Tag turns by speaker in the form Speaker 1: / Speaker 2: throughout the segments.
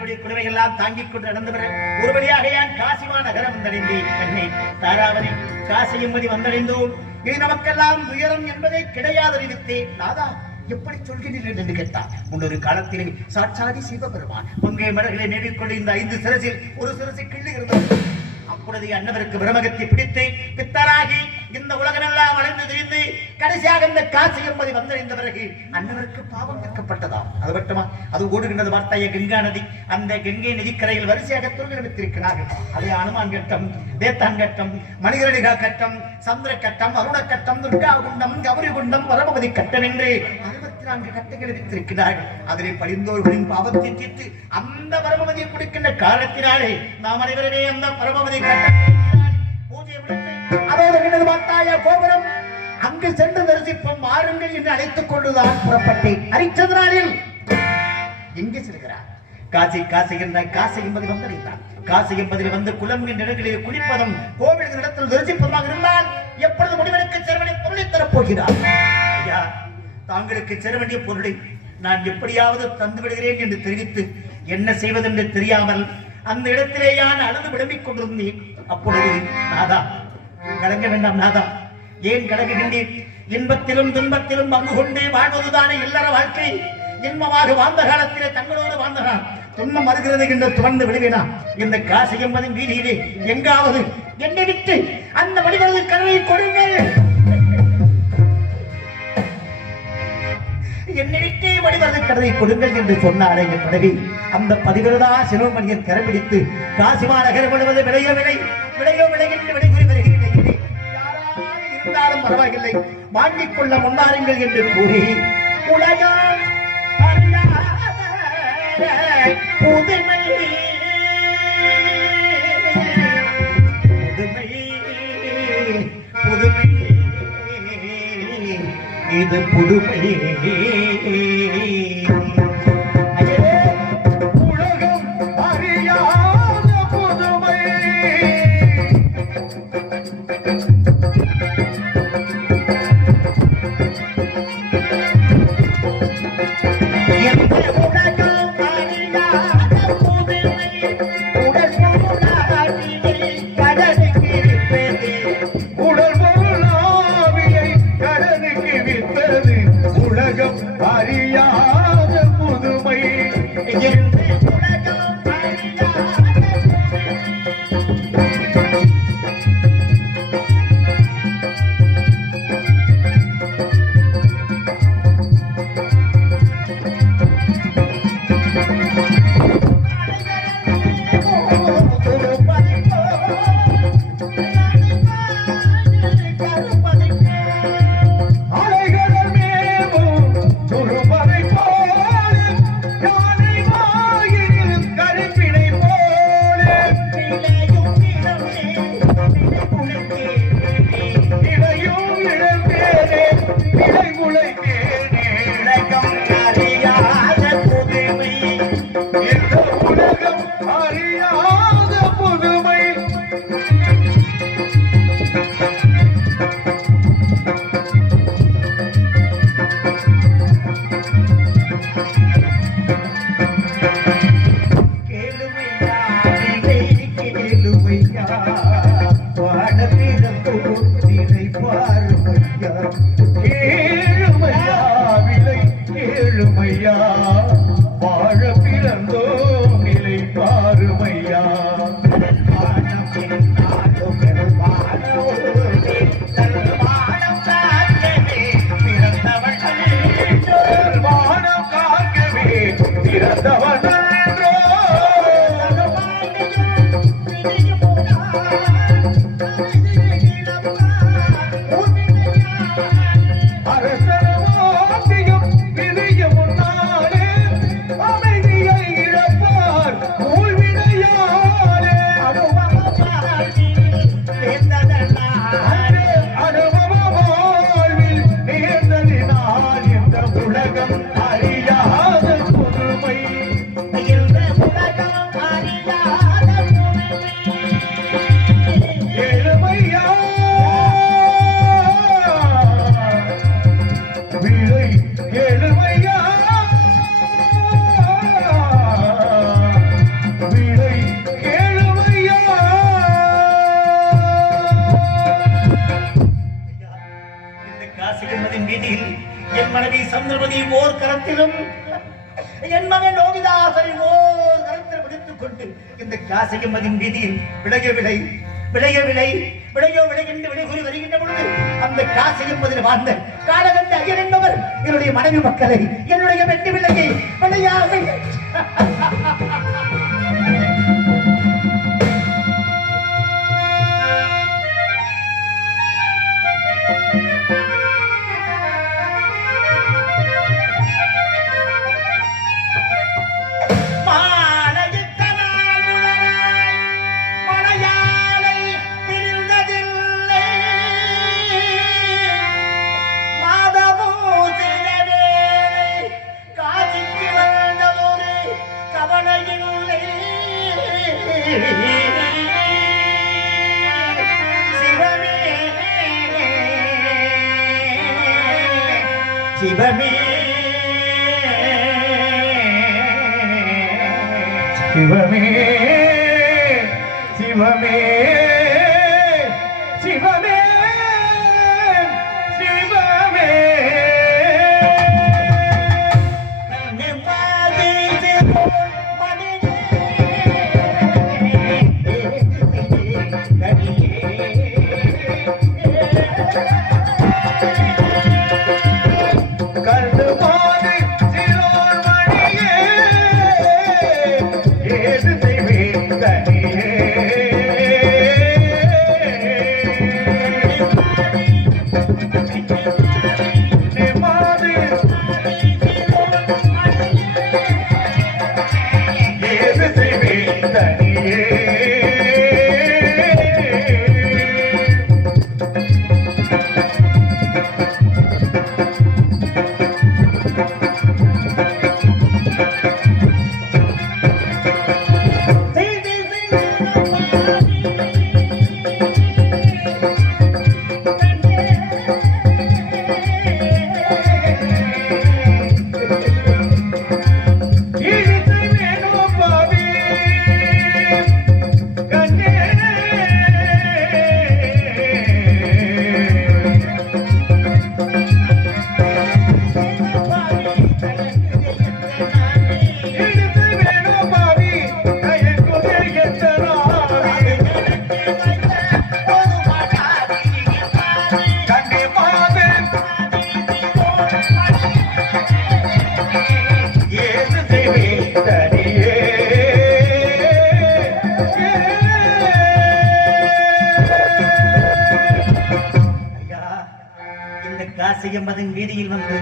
Speaker 1: தன்னுடைய குழுவை எல்லாம் தாங்கிக் கொண்டு நடந்து வர ஒரு வழியாக யான் காசிமா நகரம் வந்தடைந்து கண்ணே? தாராவதி காசியம்பதி வந்தடைந்தோம். இது நமக்கெல்லாம் உயரம் என்பதே கிடையாது அறிவித்தேன் நாதா எப்படி சொல்கிறீர்கள் என்று கேட்டார். முன்னொரு காலத்திலே சாட்சாதி சிவபெருமான் பொங்கை மலர்களை நேடிக்கொண்டு இந்த ஐந்து சிரசில் ஒரு சிரசை கிள்ளி இருந்தது. அப்பொழுது அன்னவருக்கு பிரமகத்தை பிடித்து பித்தராகி இந்த உலகமெல்லாம் வளர்ந்து திரிந்து கடைசியாக இந்த காசி என்பதை வந்தடைந்த பிறகு அன்னவருக்கு பாவம் வைக்கப்பட்டதாம் அது மட்டுமா? அது ஓடுகின்றது வார்த்தைய கங்கா நதி. அந்த கங்கை நதிக்கரையில் வரிசையாக துருவித்திருக்கிறார்கள் அதே அனுமான் கட்டம் வேத்தான் கட்டம் மணிகரடிகா கட்டம் சந்திர கட்டம் அருண கட்டம் துர்கா குண்டம் கௌரி குண்டம் பரமபதி கட்டம் என்று அறுபத்தி நான்கு கட்டங்கள் வைத்திருக்கிறார்கள். அதிலே படிந்தோர்களின் பாவத்தை தீர்த்து அந்த பரமபதியை கொடுக்கின்ற காலத்தினாலே நாம் அனைவருமே அந்த பரமபதி கட்டம் பூஜை அதோடு கோபுரம். அங்கு சென்று தரிசிப்போம் மாறுங்கள் என்று அழைத்துக் கொண்டுதான் புறப்பட்டேன். ஹரிச்சந்திரானில் எங்கே செல்கிறார்? காசி காசி என்ற காசி என்பதை வந்தடைந்தான். காசி என்பதில் வந்து குளம்கின்ற இடங்களில் குளிப்பதும் கோவில் இடத்தில் தரிசிப்பதுமாக இருந்தால் எப்பொழுது முடிவெடுக்க செலவனை பொருளை தரப்போகிறார் ஐயா தாங்களுக்கு சேர வேண்டிய பொருளை நான் எப்படியாவது தந்து விடுகிறேன் என்று தெரிவித்து என்ன செய்வதென்று தெரியாமல் அந்த இடத்திலேயான அழுது விளம்பிக் கொண்டிருந்தேன். அப்பொழுது நாதா கலங்க வேண்டாம் நாதா. ஏன் கலங்குகின்றேன் இன்பத்திலும் துன்பத்திலும் பங்கு கொண்டு வாழ்வதுதானே இல்லற வாழ்க்கை? இன்பமாக வாழ்ந்த காலத்திலே தங்களோடு வாழ்ந்தகான் துன்பம் வருகிறது என்று துறந்து விடுவேனா இந்த காசு என்பதும் வீதியிலே எங்காவது என்னை விட்டு அந்த வடிவது கருவை கொடுங்கள் என்னை விட்டே வடிவது கடலை கொடுங்கள் என்று சொன்னாரே என் பதவி அந்த பதிவிரதா சிவமணியன் கரம்பிடித்து காசிமா நகர் முழுவது விளையோ விளை விளையோ விளை என்று விடைபெறி இருந்தாலும் பரவாயில்லை. வாங்கிக் கொள்ள முன்னாருங்கள் என்று கூறி உலகம் புதுமை புதுமை. இது புதுமை. உலகம் அறியாத புதுமை.
Speaker 2: விலை
Speaker 1: விளை விளையோ விளை என்று விளை கூறி வருகின்ற பொழுது அந்த காசியம்மதில் வாழ்ந்த காலகண்ட ஐயர் என்பவர் என்னுடைய மனைவி மக்களை என்னுடைய வெட்டி விலையை விளையாக வீதியில் வந்து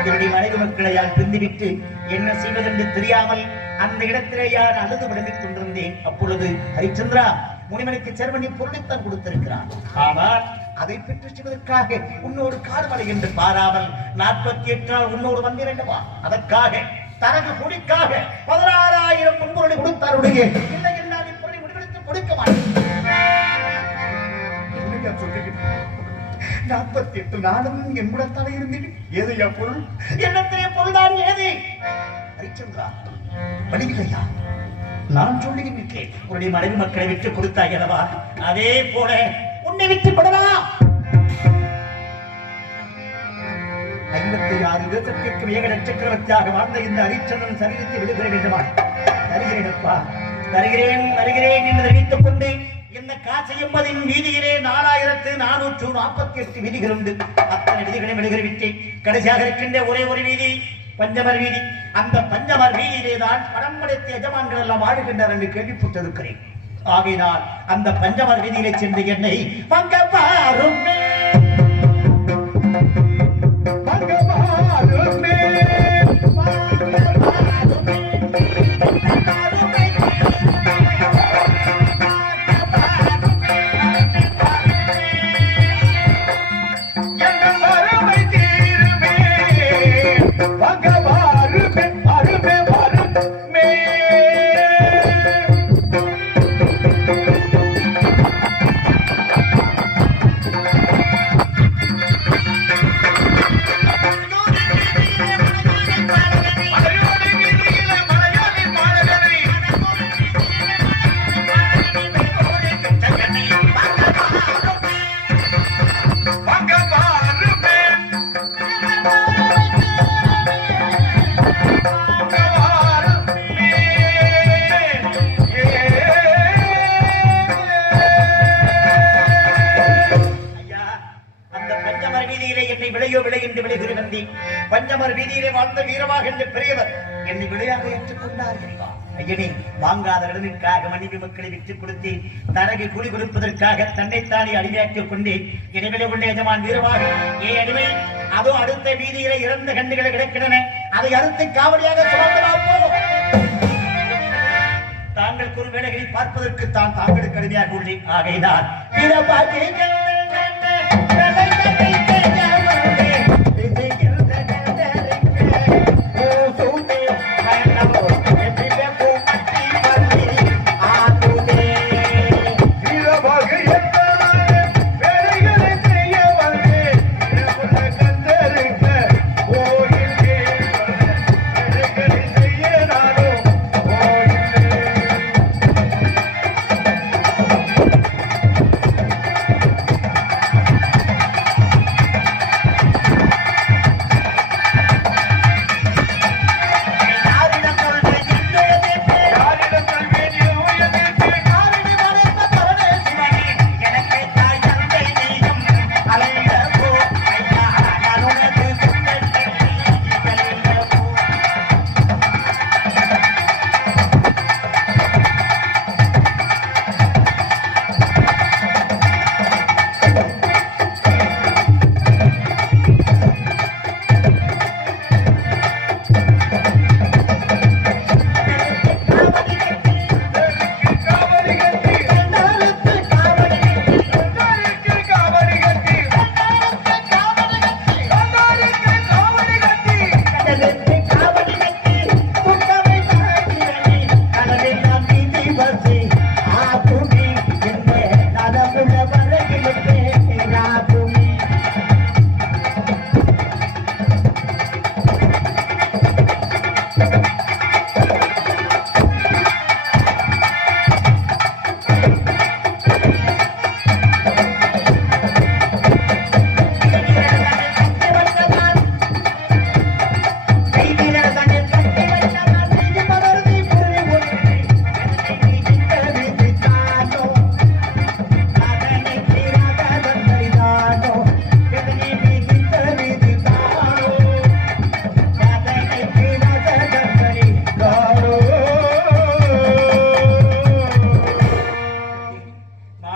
Speaker 1: என்னுடைய மனைவி மக்களை யார் பிரிந்துவிட்டு என்ன செய்வதென்று தெரியாமல் அந்த இடத்திலே யார் அழுது விளம்பிக் கொண்டிருந்தேன். அப்பொழுது ஹரிச்சந்திரா முனிமனுக்கு செருமணி பொருளைத்தான் கொடுத்திருக்கிறார் ஆனால் அதை பெற்று செய்வதற்காக உன்னோடு காடுமலை என்று பாராமல் நாற்பத்தி எட்டால் உன்னோடு வந்திரண்டவா அதற்காக தனது குடிக்காக பதினாறாயிரம் பொன்பொருளை கொடுத்தாருடைய இல்லை என்றால் இப்பொருளை முடிவெடுத்து கொடுக்க மாட்டேன்.
Speaker 2: சொல்லுகிறேன் நாற்பத்தி எட்டு நாளும் என்னுடன் தலை இருந்தீங்க ஏதையா பொருள்?
Speaker 1: என்னத்திலே பொருள்தான் ஏது? ஹரிச்சந்திரா வடிவில்லையா நான் சொல்லி நிற்கிறேன் உன்னுடைய மனைவி மக்களை விட்டு கொடுத்தாய் அல்லவா? அதே போல உன்னை விட்டு விடலாம் ஐம்பத்தி ஆறு தேசத்திற்கு ஏக சக்கரவர்த்தியாக வாழ்ந்த இந்த ஹரிச்சந்திரன் சரீரத்தை விடுதலை வேண்டுமா? தருகிறேன் அப்பா தருகிறேன் தருகிறேன் என்று தெரிவித்துக் கொண்டு இந்த வீதியிலே நாலாயிரத்து நானூற்று நாற்பத்தி எட்டு வீதிகள் உண்டு. அத்தனை கடைசியாக இருக்கின்ற ஒரே ஒரு வீதி பஞ்சமர் வீதி. அந்த பஞ்சமர் வீதியிலே தான் படம் படைத்த எஜமான்கள் எல்லாம் வாழுகின்றனர் என்று கேள்விப்பட்டிருக்கிறேன். ஆகினால் அந்த பஞ்சமர் வீதியிலே சென்று என்னை பங்க பாருமே வாழ்ந்த பெரியவர் என்னை விளையாக ஏற்றுக்கொண்டார் இறைவா. ஐயனே வாங்காத இடனுக்காக மனைவி மக்களை விற்றுக் கொடுத்தேன். தனக்கு கூலி கொடுப்பதற்காக தன்னைத்தானே அடிமையாக்கிக் கொண்டேன். எனவே உள்ள எஜமான் வீரமாக. ஏ அடிமை அதோ அடுத்த வீதியிலே இறந்த கண்டுகளை கிடக்கின்றன. அதை அறுத்து காவலியாக சுமந்து போதும். தாங்கள் ஒரு வேலைகளை பார்ப்பதற்கு தான் தாங்களுக்கு கடுமையாக உள்ளேன். ஆகையினால்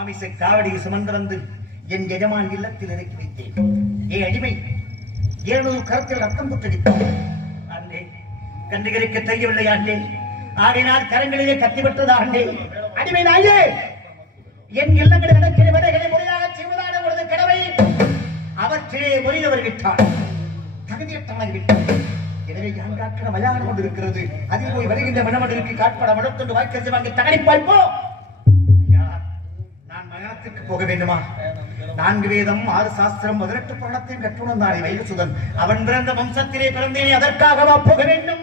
Speaker 1: மாமிச காவடியை சுமந்து வந்து என் எஜமான் இல்லத்தில் இறக்கி வைத்தேன். ஏ அடிமை ஏனொரு கரத்தில் ரத்தம் புத்தடித்தோம் ஆண்டே கண்டுகளிக்க தெரியவில்லை ஆண்டே ஆடினால் கரங்களிலே கத்தி பெற்றது ஆண்டே அடிமை நாயே என் இல்லங்களில் நடக்கிற விடைகளை முறையாக செய்வதான பொழுது கடவை அவற்றிலே முறிந்தவர் விட்டார். தகுதியற்றவனை விட்டார். எனவே யாங்காக்கிற மயானம் கொண்டு இருக்கிறது அதில் போய் வருகின்ற மனமடலுக்கு காட்பட மனத்தொண்டு வாய்க்கரிசி வாங்கி தகனிப்பாய் பார்ப்போம் போக வேண்டுமா? நான்கு வேதம் ஆறு சாஸ்திரம் பதினெட்டு புராணத்தையும் கற்றுணர்ந்தானே வைகுசுதன் அவன் பிறந்த வம்சத்திலே பிறந்தேனே அதற்காகவா போக வேண்டும்?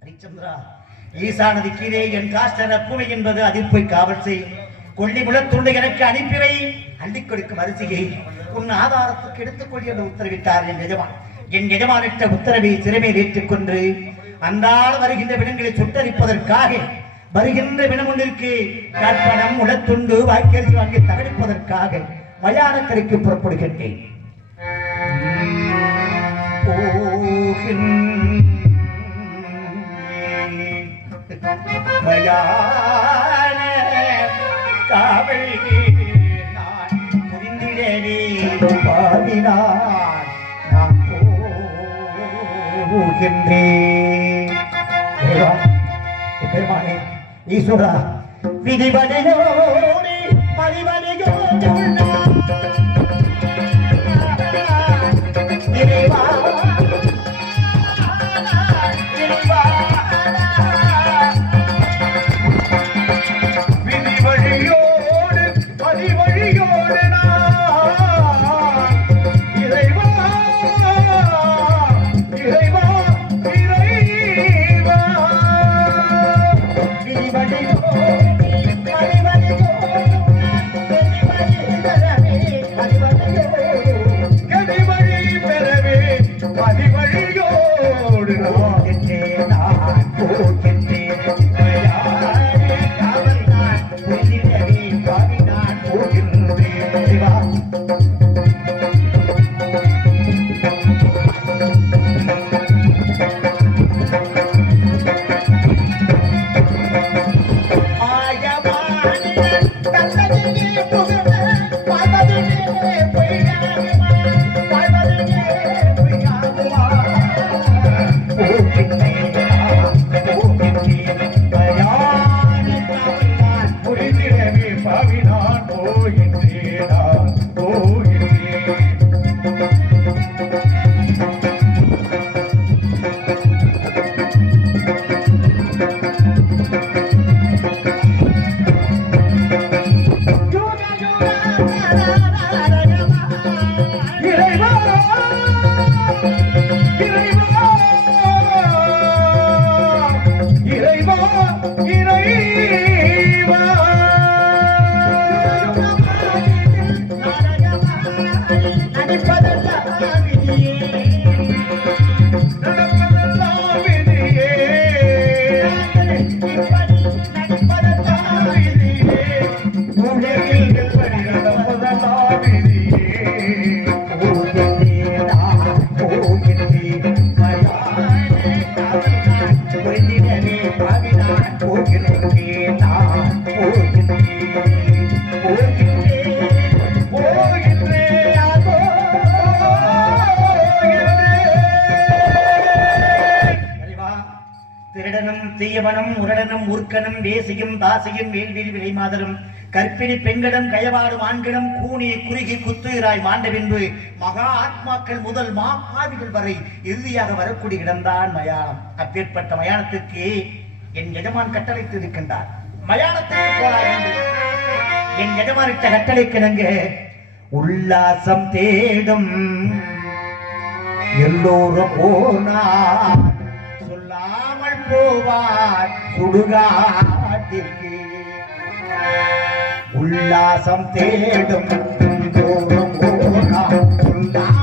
Speaker 1: ஹரிச்சந்திரா ஈசானது கீழே என் காஷ்டர் அப்புமை என்பது அதில் போய் காவல் செய். கொள்ளி முளத்துண்டு எனக்கு அனுப்பிவை அள்ளி கொடுக்கும் அரிசியை உன் ஆதாரத்துக்கு எடுத்துக்கொள்ளி என்று உத்தரவிட்டார் என் எஜமான். என் எஜமானிட்ட உத்தரவை சிறுமையில் ஏற்றுக்கொண்டு அன்றாட வருகின்ற விடங்களை சுட்டரிப்பதற்காக வருகின்ற வினமொன்றிற்கு கற்பனம் உடத்துண்டு வாய்க்கரிசி வாங்கி தகடிப்பதற்காக மயானக்கரைக்கு புறப்படுகின்றேன். போகின்றேன். மயான காவல் நான் நான் போகின்றேன். Isola, vidi badino. துர்க்கனும் வேசியும் தாசியும் வேல்வில் விலை மாதரும் கற்பிணி பெண்களும் கயவாடும் ஆண்களும் கூனி குறுகி குத்துயிராய் மாண்ட பின்பு மகா ஆத்மாக்கள் முதல் மா ஆவிகள் வரை இறுதியாக வரக்கூடிய இடம்தான் மயானம். அப்பேற்பட்ட மயானத்திற்கு என் எஜமான் கட்டளைத்து இருக்கின்றார். மயானத்துக்கு போலாம் என்று. என் எஜமானிட்ட கட்டளை கிணங்க உல்லாசம் தேடும். எல்லோரும் போனார் போவார் சுடுகாட்டிற்கு. உல்லாசம் தேடும் எல்லோரும் போனார்